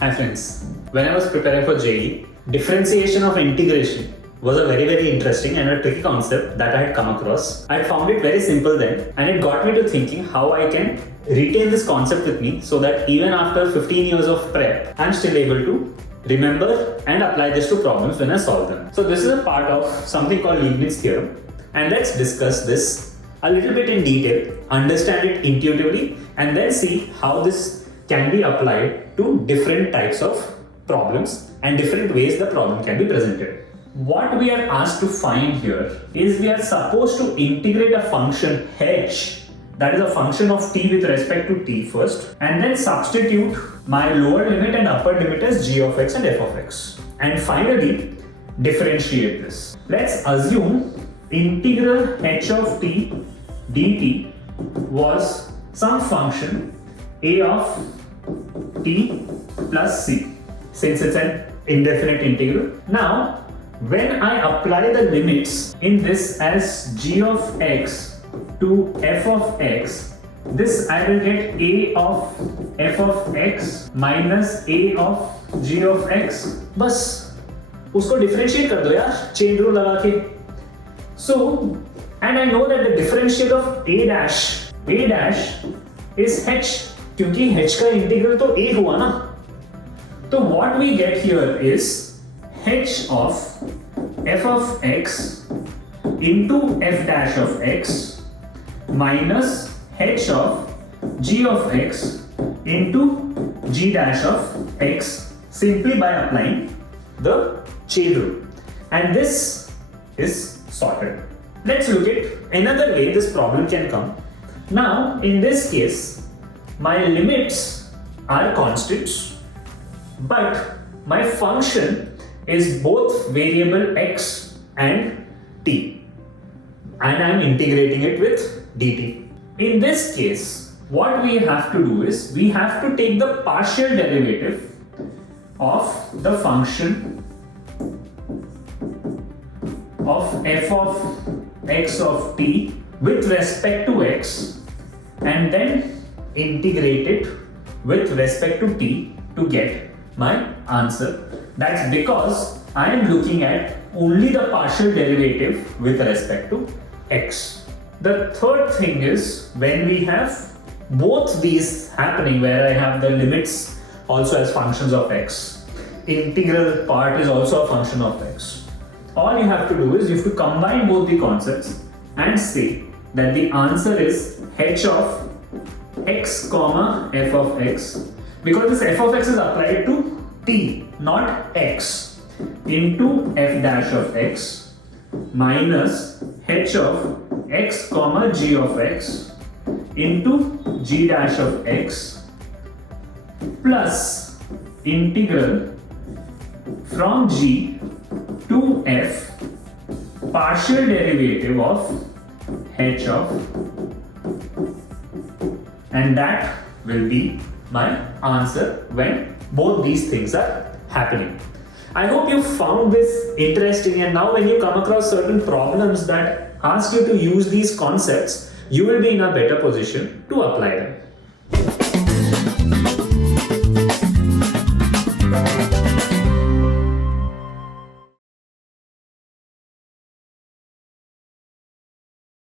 Hi friends, when I was preparing for JEE, differentiation of integration was a very interesting and a tricky concept that I had come across. I found it very simple then, and it got me to thinking how I can retain this concept with me so that even after 15 years of prep, I'm still able to remember and apply this to problems when I solve them. So this is a part of something called Leibniz theorem, and let's discuss this a little bit in detail, understand it intuitively, and then see how this can be applied to different types of problems and different ways the problem can be presented. What we are asked to find here is we are supposed to integrate a function h, that is a function of t with respect to t first, and then substitute my lower limit and upper limit as g of x and f of x. And finally, differentiate this. Let's assume integral h of t dt was some function a of t plus c, since it's an indefinite integral. Now, when I apply the limits in this as g of x to f of x, this I will get a of f of x minus a of g of x. बस उसको differentiate कर दो यार, chain rule लगा के. So, and I know that the differential of a dash is h, क्योंकि h का integral तो a हुआ ना. तो what we get here is h of f of x into f dash of x minus h of g of x into g dash of x, simply by applying the chain rule. And this is sorted. Let's look at another way this problem can come. Now, in this case, my limits are constants, but my function is both variable x and t, and I'm integrating it with dt. In this case, what we have to do is we have to take the partial derivative of the function of f of x of t with respect to x and then integrate it with respect to t to get my answer. That's because I am looking at only the partial derivative with respect to x. The third thing is when we have both these happening, where I have the limits also as functions of x, integral part is also a function of x. All you have to do is you have to combine both the concepts and say that the answer is h of x comma f of x, because this f of x is applied to t, not x, into f dash of x minus h of x comma g of x into g dash of x plus integral from g to f partial derivative of h of, and that will be my answer when both these things are happening. I hope you found this interesting, and now when you come across certain problems that ask you to use these concepts, you will be in a better position to apply them.